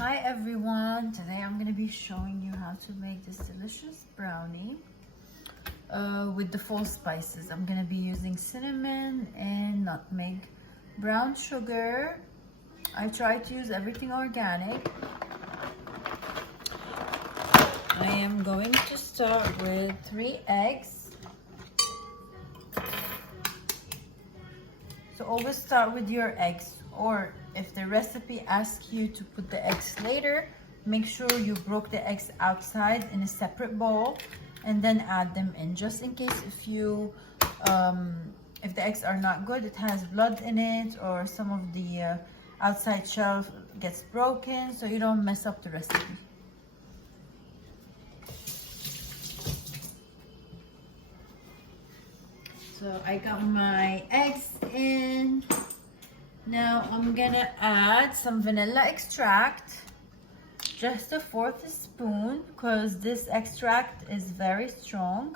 Hi everyone, today I'm going to be showing you how to make this delicious brownie with the full spices. I'm going to be using cinnamon and nutmeg, brown sugar. I try to use everything organic. I am going to start with 3 eggs. So always start with your eggs, or if the recipe asks you to put the eggs later, make sure you broke the eggs outside in a separate bowl and then add them in, just in case if the eggs are not good, it has blood in it, or some of the outside shell gets broken, so you don't mess up the recipe. So I got my eggs in. Now I'm gonna add some vanilla extract, just a 1/4 spoon, because this extract is very strong.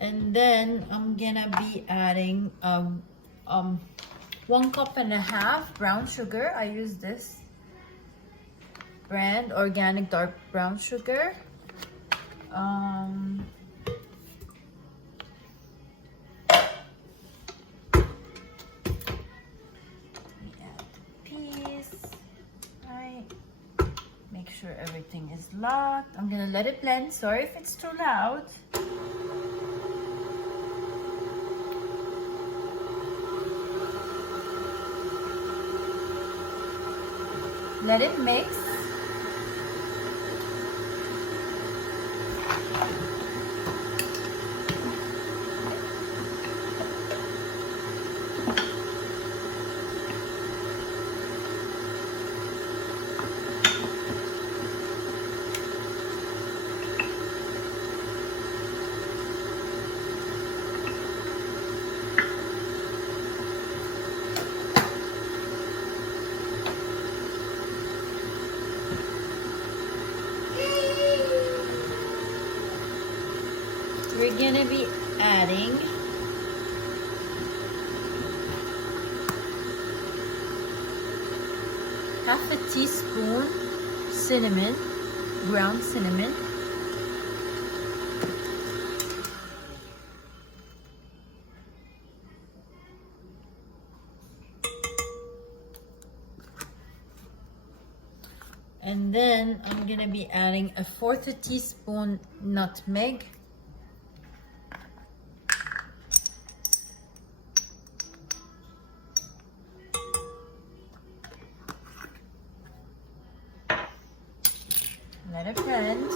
And then I'm gonna be adding 1.5 cups brown sugar. I use this brand, organic dark brown sugar. Make sure everything is locked. I'm gonna let it blend. Sorry if it's too loud. Let it mix. We're gonna be adding half a teaspoon cinnamon, ground cinnamon. And then I'm gonna be adding a 1/4 teaspoon nutmeg. Let it blend.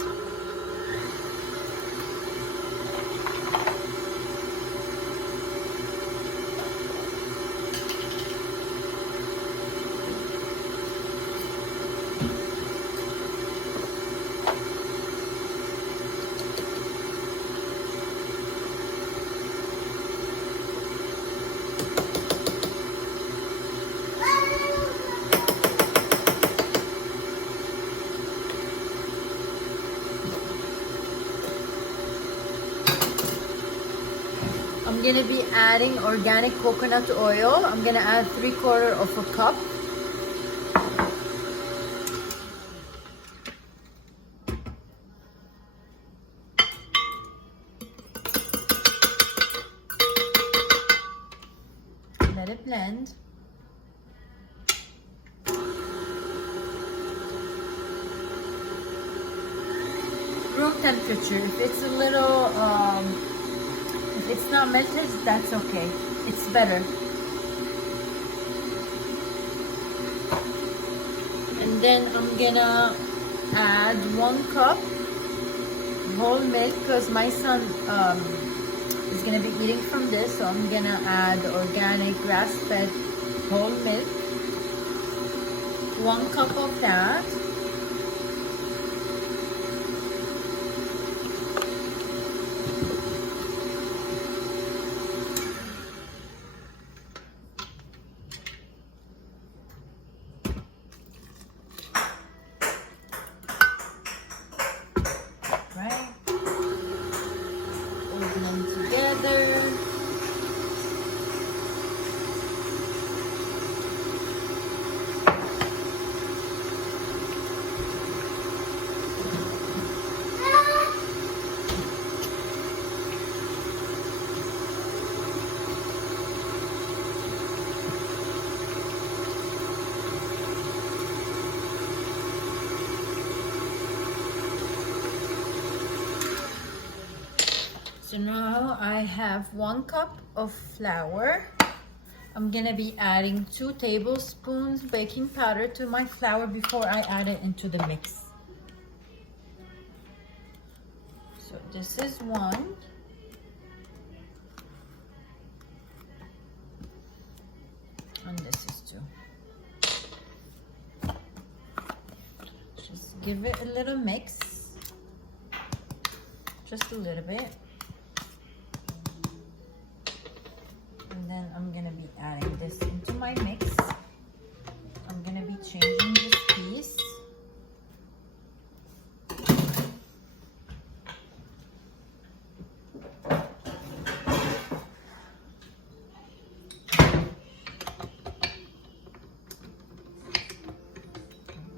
I'm gonna be adding organic coconut oil. I'm gonna add 3/4 cup. Let it blend. Room temperature. If it's a little if it's not melted, that's okay. It's better. And then I'm gonna add 1 cup whole milk, because my son is gonna be eating from this, so I'm gonna add organic grass-fed whole milk. 1 cup of that. Them together. now I have 1 cup of flour. I'm gonna be adding 2 tablespoons baking powder to my flour before I add it into the mix. So this is 1. And this is 2. Just give it a little mix. Just a little bit. And then I'm gonna be adding this into my mix. I'm gonna be changing this piece.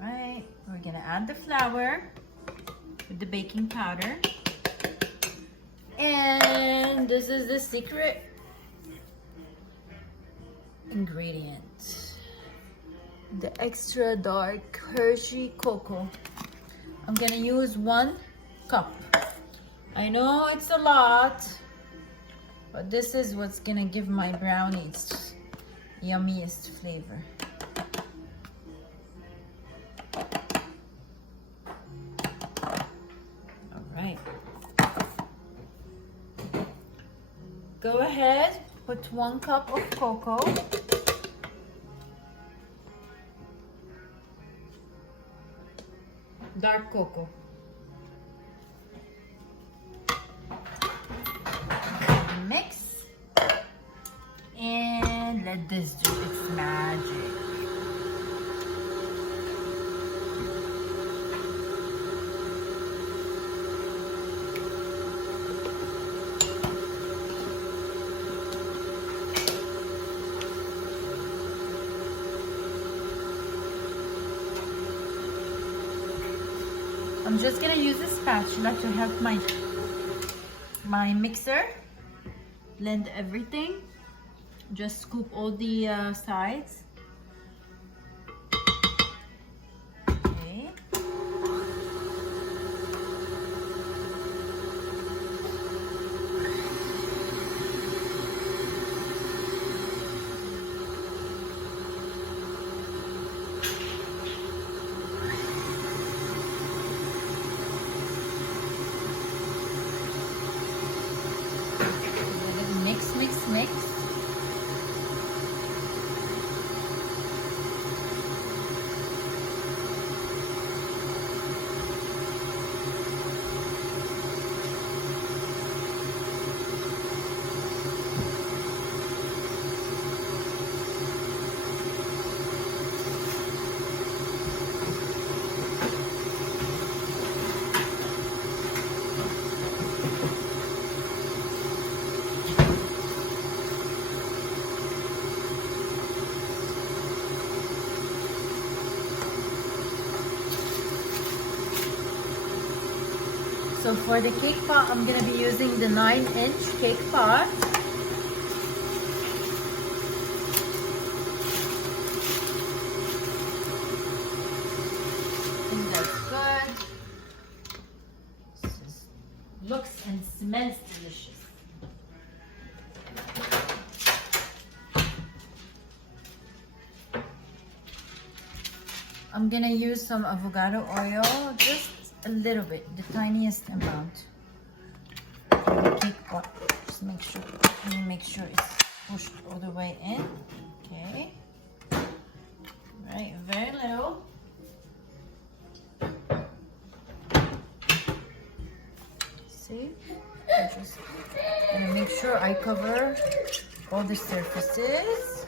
Alright, we're gonna add the flour with the baking powder. And this is the secret ingredient, the extra dark Hershey cocoa. I'm gonna use 1 cup. I know it's a lot, but this is what's gonna give my brownies yummiest flavor. All right. Go ahead, put 1 cup of cocoa. Dark cocoa. Mix. And let this do its magic. I'm just gonna use a spatula to help my mixer blend everything. Just scoop all the sides. Okay. Mix. So for the cake pot, I'm going to be using the 9-inch cake pot. I think that's good. This looks and smells delicious. I'm going to use some avocado oil, just a little bit, the tiniest amount. The cake pot. Just make sure. Let me make sure it's pushed all the way in. Okay. Right, very little. See? I'm just gonna make sure I cover all the surfaces.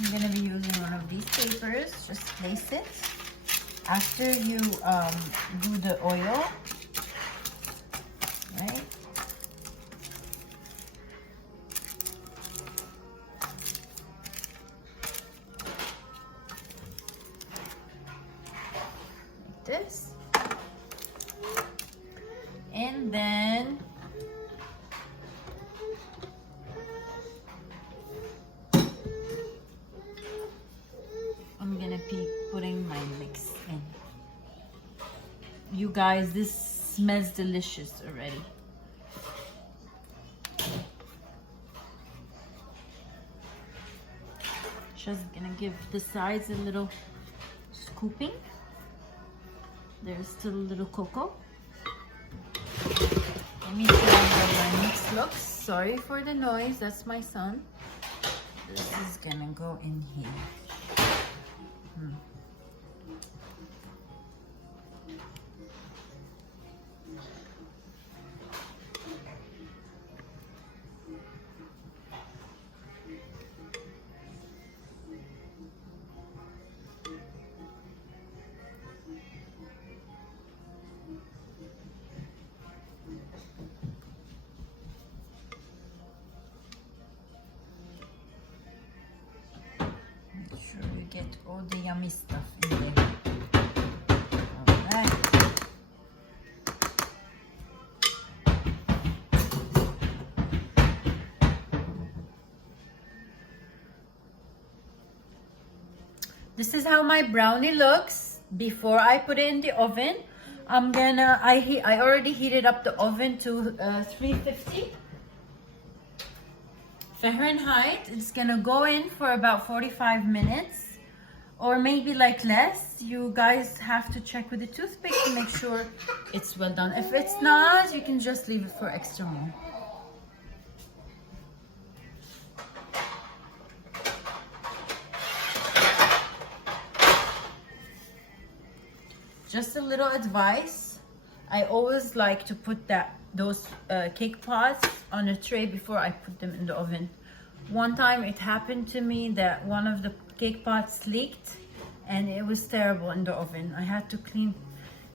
I'm gonna be using one of these papers. Just place it after you do the oil, right? Like this, and then You guys, this smells delicious already. Just gonna give the sides a little scooping. There's still a little cocoa. Let me see how my mix looks. Sorry for the noise, that's my son. This is gonna go in here. Make sure you get all the yummy stuff in there. Alright. This is how my brownie looks before I put it in the oven. I already heated up the oven to 350 Fahrenheit. It's gonna go in for about 45 minutes or maybe like less. You guys have to check with the toothpick to make sure it's well done. If it's not, you can just leave it for extra more. Just a little advice. I always like to put those cake pots on a tray before I put them in the oven. One time it happened to me that one of the cake pots leaked and it was terrible in the oven. I had to clean